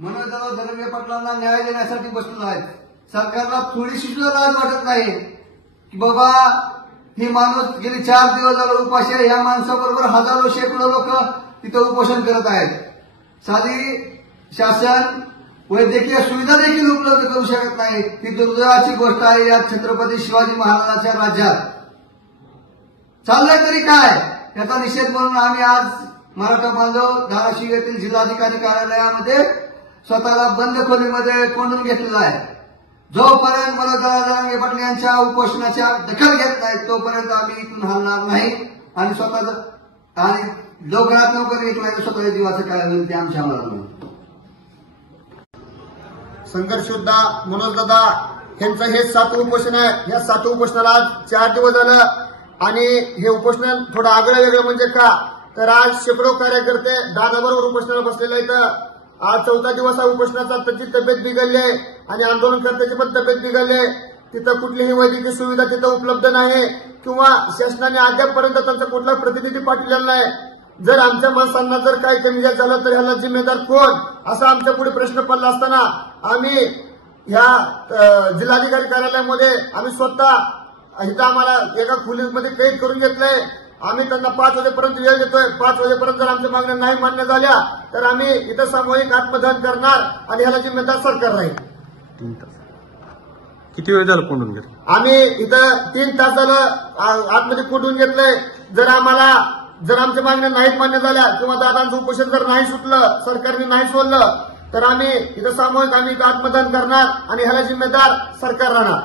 मनोज धनंजय पाटलांना न्याय देण्यासाठी बसलेलो आहेत। सरकारला थोडीशी सुद्धा लाज वाटत नाही की बाबा ही माणूस गेली 4 दिवस झाले उपाशी आहे। या माणसाबरोबर हजारो शेकडो लोक तिथे उपोषण करत आहेत। साधी शासन वैद्यकीय सुविधा देखील उपलब्ध करू शकत नाही। ही दुर्दैवाची गोष्ट आहे या छत्रपती शिवाजी महाराजांच्या राज्यात। चाललंय तरी काय याचा निषेध म्हणून आम्ही आज मराठा बांधव धाराशिव येथील जिल्हाधिकारी कार्यालयामध्ये स्वतःला बंद खोलीमध्ये कोंडून घेतलेला आहे। जोपर्यंत मनोज धनंजय पाटील यांच्या उपोषणाच्या दखल घेत नाहीत तोपर्यंत आम्ही इथून हलणार नाही आणि स्वतः आणि लवकरात लवकर इथं स्वतःच्या जीवाचं काय होईल ते आमच्या मनात संघर्ष योद्धा मनोज दादा यांचं हे 7वं उपोषण आहे। या 7व्या उपोषणाला आज 4 दिवस झालं आणि हे उपोषण थोडं आगळं वेगळं म्हणजे का तर आज शेकडो कार्यकर्ते दादाबरोबर उपोषणाला बसलेले आहेत। आज 4था दिवस आहे उपोषणाचा। त्याची तब्येत बिघडली आहे आणि आंदोलनकर्त्याची पण तब्येत बिघडली आहे। तिथं कुठलीही वैद्यकीय सुविधा तिथं उपलब्ध नाही किंवा शासनाने अद्यापपर्यंत त्यांचा कुठला प्रतिनिधी पाठवलेला नाही। जर आमच्या माणसांना जर काही कमी जास्त झालं तर ह्याला जिम्मेदार कोण असा आमच्या पुढे प्रश्न पडला असताना आम्ही ह्या जिल्हाधिकारी कार्यालयामध्ये आम्ही स्वतः इथं आम्हाला एका खोलीमध्ये कैद करून घेतलंय। आम्ही त्यांना 5 वाजेपर्यंत वेळ देतोय। 5 वाजेपर्यंत जर आमच्या मागण्या नाही मान्य झाल्या तर आम्ही इथं सामूहिक आत्मदहन करणार आणि ह्याला जिम्मेदार सरकार राहील। 3 तास किती वेळ झाला कोंडून घेतलं? आम्ही इथं 3 तास झालं आतमध्ये कोंडून घेतलंय। जर आमच्या मागण्या नाहीत मान्य झाल्या किंवा दादांचं उपोषण जर नाही सुटलं सरकारने नाही सोडलं तर आम्ही इथं सामूहिक आम्ही इथं आत्मदहन करणार आणि ह्याला जिम्मेदार सरकार राहणार।